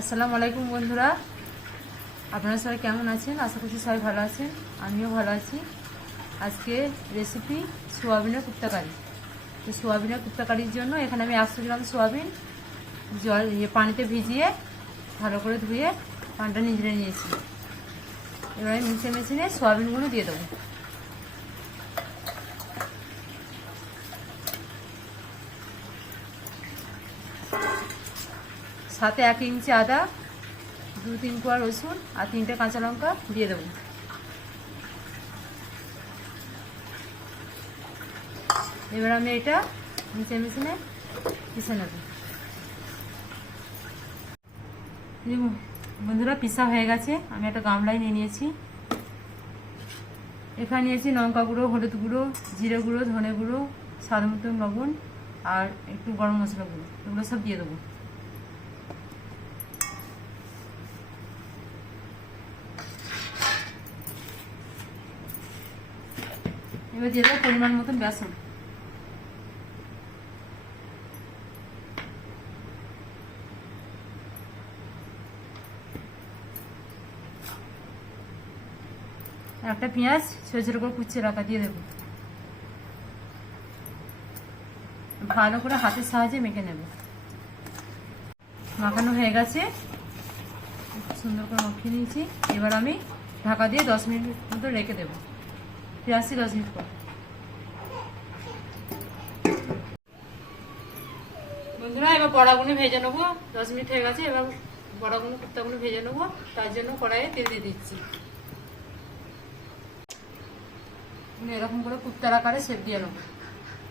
আসসালামু আলাইকুম বন্ধুরা। আপনারা সবাই কেমন আছেন? আশা করছি সবাই ভালো আছেন। আমিও ভালো আছি। আজকে রেসিপি সোয়াবিনের কুপ্তাকারি। তো সোয়াবিনের কুপ্তাকারির জন্য এখানে আমি একশো গ্রাম সোয়াবিন জল ইয়ে পানিতে ভিজিয়ে ভালো করে ধুয়ে পানিটা নিজড়ে নিয়েছি। এবার মিক্সির মেশিনে সোয়াবিনগুলো দিয়ে দেবো। সাথে এক ইঞ্চি আদা দু তিন কোয়া রসুন আর তিনটে কাঁচা লঙ্কা দিয়ে দেবো। এবার আমি এটা মিশে মিশিয়ে পিষে নেব। বন্ধুরা পিসা হয়ে গেছে। আমি একটা গামলায় নিয়ে নিয়েছি। এখানে নিয়েছি লঙ্কা গুঁড়ো, হলুদ গুঁড়ো, জিরে গুঁড়ো, ধনে গুঁড়ো, স্বাদ মতন লবণ আর একটু গরম মশলা গুঁড়ো। এগুলো সব দিয়ে দেবো। এবার দিয়ে দেবো পরিমাণ মতন বেসন একটা পেঁয়াজ ছোটো ছোটো করে কুচিয়ে রাখা দিয়ে দেবো ভালো করে হাতের সাহায্যে মেখে নেব মাখানো হয়ে গেছে সুন্দর করে মাখিয়ে নিয়েছি এবার আমি ঢাকা দিয়ে দশ মিনিট মতো রেখে দেবো দশ মিনিট পর বন্ধুরা, এবার বড়াগুলো ভেজে নেব। দশ মিনিট হয়ে গেছে, এবার বড়াগুলো কুর্তাগুলো ভেজে নেব। তার জন্য কড়াইয়ে তেল দিয়ে দিচ্ছি। এরকম করে কুর্তার আকারে সেপ দিয়ে নেব।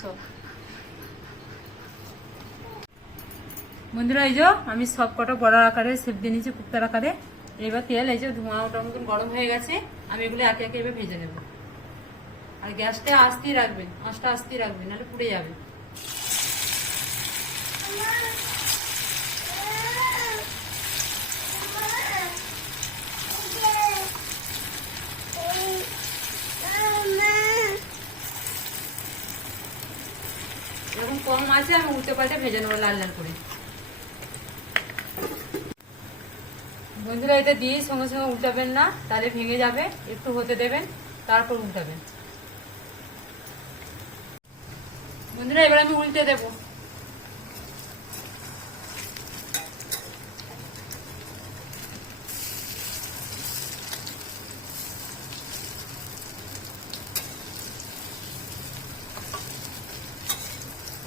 সব বন্ধুরা, এই যে আমি সব কটা বড়ার আকারে সেপ দিয়ে নিয়েছি কুর্তার আকারে। এবার তেল, এই যে ধোঁয়া ওটার মতন গরম হয়ে গেছে, আমি এগুলো একে একে এবার ভেজে নেব। আর গ্যাসটা আস্তেই রাখবেন, আঁচটা আস্তেই রাখবেন, নাহলে পুড়ে যাবে। এরকম কম আছে, আমি উল্টে পাল্টে ভেজে নেব লাল লাল করে। বন্ধুরা, এটা দিয়ে সঙ্গে সঙ্গে উল্টাবেন না, তাহলে ভেঙে যাবে, একটু হতে দেবেন, তারপর উল্টাবেন। বন্ধুরা, এবার আমি উল্টে দেবো।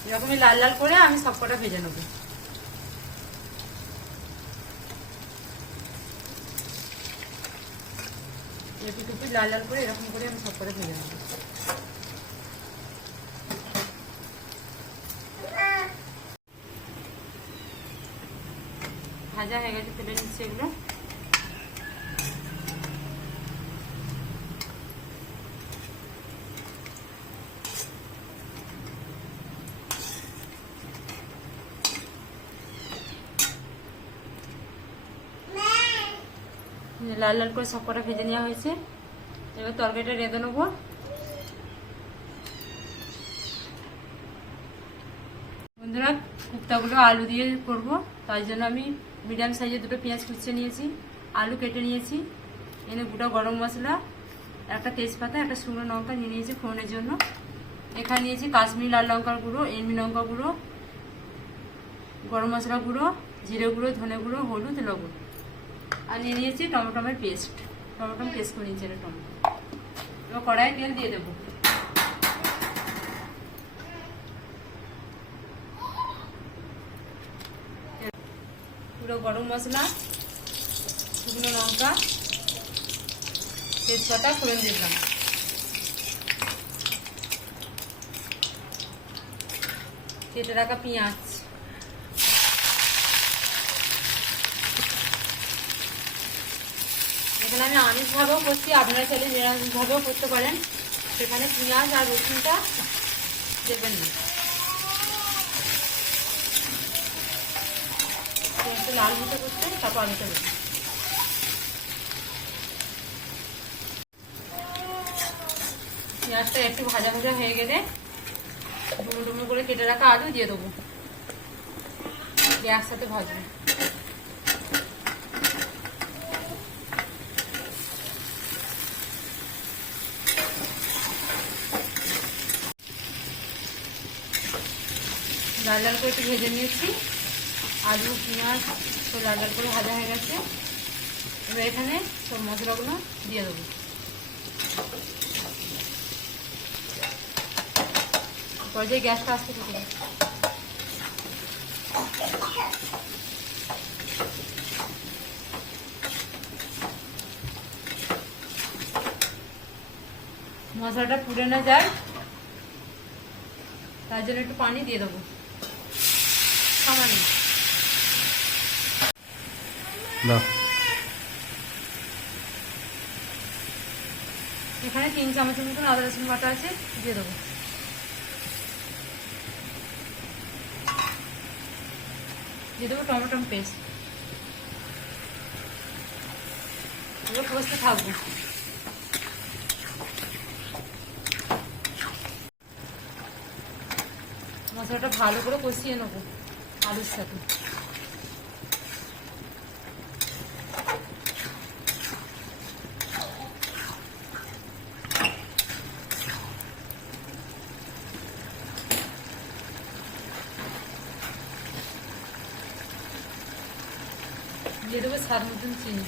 এরকমই লাল লাল করে আমি সবকটা ভেজে নেব। টুপি লাল লাল করে এরকম করে আমি সব করে ভেজে নেব। ভাজা হয়ে গেছে, তেলে নিচ্ছে এগুলো। লাল লাল করে সব কটা ভেজে নেওয়া হয়েছে। এবার তরকারিটা রেঁধে নেব। বন্ধুরা, কুপ্তাগুলো আলু দিয়ে করব তাই জন্য আমি মিডিয়াম সাইজের দুটো পেঁয়াজ কুচিয়ে নিয়েছি, আলু কেটে নিয়েছি, এনে গোটা গরম মশলা, একটা তেজপাতা, একটা শুকনো লঙ্কা নিয়ে নিয়েছি ফোড়নের জন্য। এখানে নিয়েছি কাশ্মীরি লাল লঙ্কার গুঁড়ো এমনি লঙ্কা গুঁড়ো, গরম মশলা গুঁড়ো, জিরে গুঁড়ো, ধনে গুঁড়ো, হলুদ, লবণ। আর নিয়ে নিয়েছি টমেটোমের পেস্ট। টমেটো পেস্ট করে নিয়েছি এটা টমেটো। এবার কড়াইয়ে তেল দিয়ে দেবো। পুরো গরম মশলা, শুকনো লঙ্কা, তেজপাতা ফোড়ন দিলাম। কেটে রাখা পেঁয়াজ। এখানে আমি আমিষভাবেও করছি, আপনারা চাইলে নিরামিষভাবেও করতে পারেন। সেখানে পেঁয়াজ আর রসুনটা দেবেন না। লাল মতো করতে তারপর আমি তো পেঁয়াজটা একটু ভাজা ভাজা হয়ে গেলে ডুমো ডুমো করে কেটে রাখা আলু দিয়ে দেবো। গ্যাস একসাথে ভাজবো। লাল লাল করে একটু ভেজে নিয়েছি। আলু, পেঁয়াজ সব লাল লাল করে ভাজা হয়ে গেছে। এবার এখানে সব মশলাগুলো দিয়ে দেবো। পর্যায়ে গ্যাসটা আসতে থাকে মশলাটা পুড়ে না যায়, তার জন্য একটু পানি দিয়ে দেবো। সামান্য। দাও। এখানে তিন চামচের মতন আদা রসুন বাটা আছে, দিয়ে দেবো। দিয়ে দেবো টমেটো পেস্ট। এবার কষতে থাকব। মশলাটা ভালো করে কষিয়ে নেব, আলুর সাথে। দিয়ে দেবো স্বাদ মতন চিনি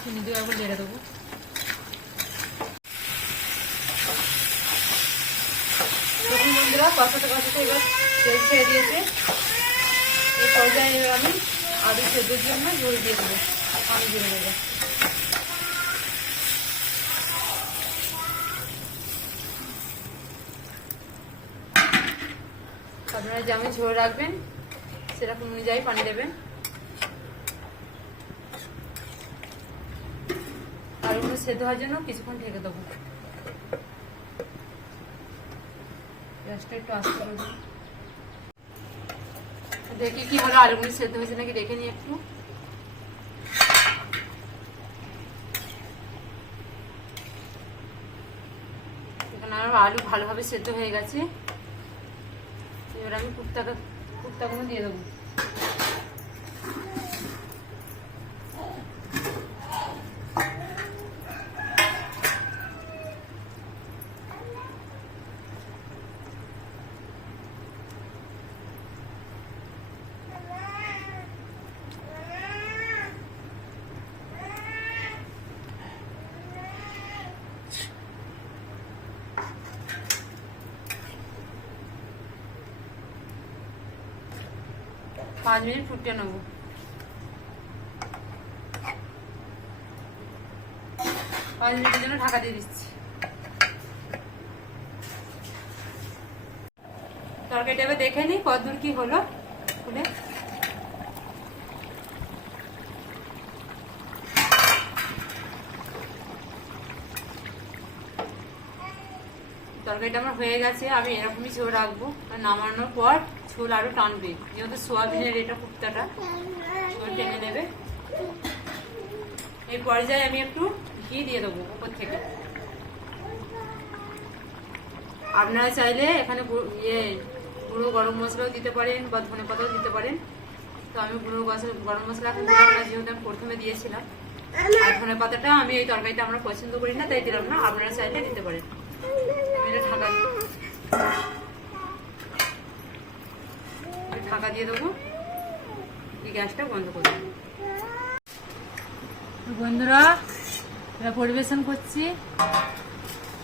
চিনি দিয়ে একবার লেড়ে দেবো বন্ধুরা কষাতে কষাতে এবার তেল ছেড়ে দিয়েছে এই পর্যায়ে আমি আলু সেদ্ধর জন্য জল দিয়ে দেবো পানি দিয়ে দেবো আপনারা যেমন ঝোল রাখবেন, সেরকম অনুযায়ী পানি দেবেন। আলুগুলো সেদ্ধ হওয়ার জন্য কিছুক্ষণ ঢেকে দেবো। গ্যাসটা একটু আস্তে করে দেখি কি হলো আলুগুলো সেদ্ধ হয়েছে নাকি দেখে নিই একটু। এখানে আলু ভালোভাবে সেদ্ধ হয়ে গেছে। আমি কুর্তাটা কুর্তাগুলো দিয়ে দেবো। পাঁচ মিনিট ফুটিয়ে নেব। পাঁচ মিনিটের জন্য ঢাকা দিয়ে দিচ্ছি। তরকারিটা এবার দেখে নিই কতদূর কি হলো, খুলে। তরকারিটা আমার হয়ে গেছে, আমি এরকমই ঝোল রাখব, নামানোর পর ঝোল আরও টানবে। যেহেতু সোয়াবিনের এটা কুর্তাটা ঝোল টেনে নেবে। এই পর্যায়ে আমি একটু ঘি দিয়ে দেবো উপর থেকে। আপনারা চাইলে এখানে ইয়ে গুঁড়ো গরম মশলাও দিতে পারেন বা ধনে পাতাও দিতে পারেন। তো আমি গুঁড়ো গরম মশলা যেহেতু আমি প্রথমে দিয়েছিলাম। আর ধনে পাতাটা আমি এই তরকারিটা আমরা পছন্দ করি না, তাই দিলাম না। আপনারা চাইলে দিতে পারেন। এটা ঢাকা দিই। আমি ঢাকা দিয়ে দেবো। গ্যাসটা বন্ধ করে দেবো। বন্ধুরা এরা পরিবেশন করছি।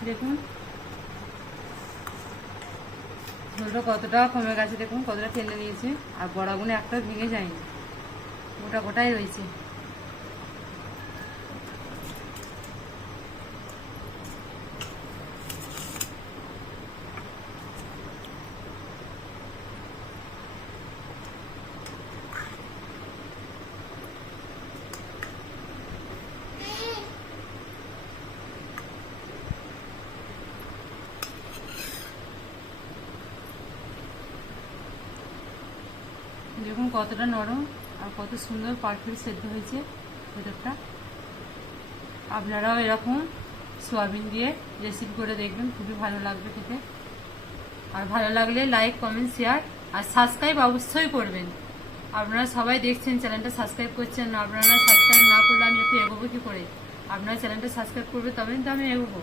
দেখুন। ঝোলটা কতটা কমে গেছে, দেখুন, কতটা ফেলে নিয়েছে। আর বড়াগুলো একটা ভেঙে যায়নি। গোটা গোটাই রয়েছে দেখুন কতটা নরম আর কত সুন্দর পারফেক্ট সেদ্ধ হয়েছে ভেতরটা। আপনারাও এরকম সোয়াবিন দিয়ে রেসিপি করে দেখবেন, খুবই ভালো লাগবে খেতে। আর ভালো লাগলে লাইক কমেন্ট শেয়ার আর সাবস্ক্রাইব অবশ্যই করবেন। আপনারা সবাই দেখছেন চ্যানেলটা সাবস্ক্রাইব করছেন না আপনারা সাবস্ক্রাইব না করলে আমি একটু এগোবো কী করে? আপনারা চ্যানেলটা সাবস্ক্রাইব করবে তবেই তো আমি এগোবো।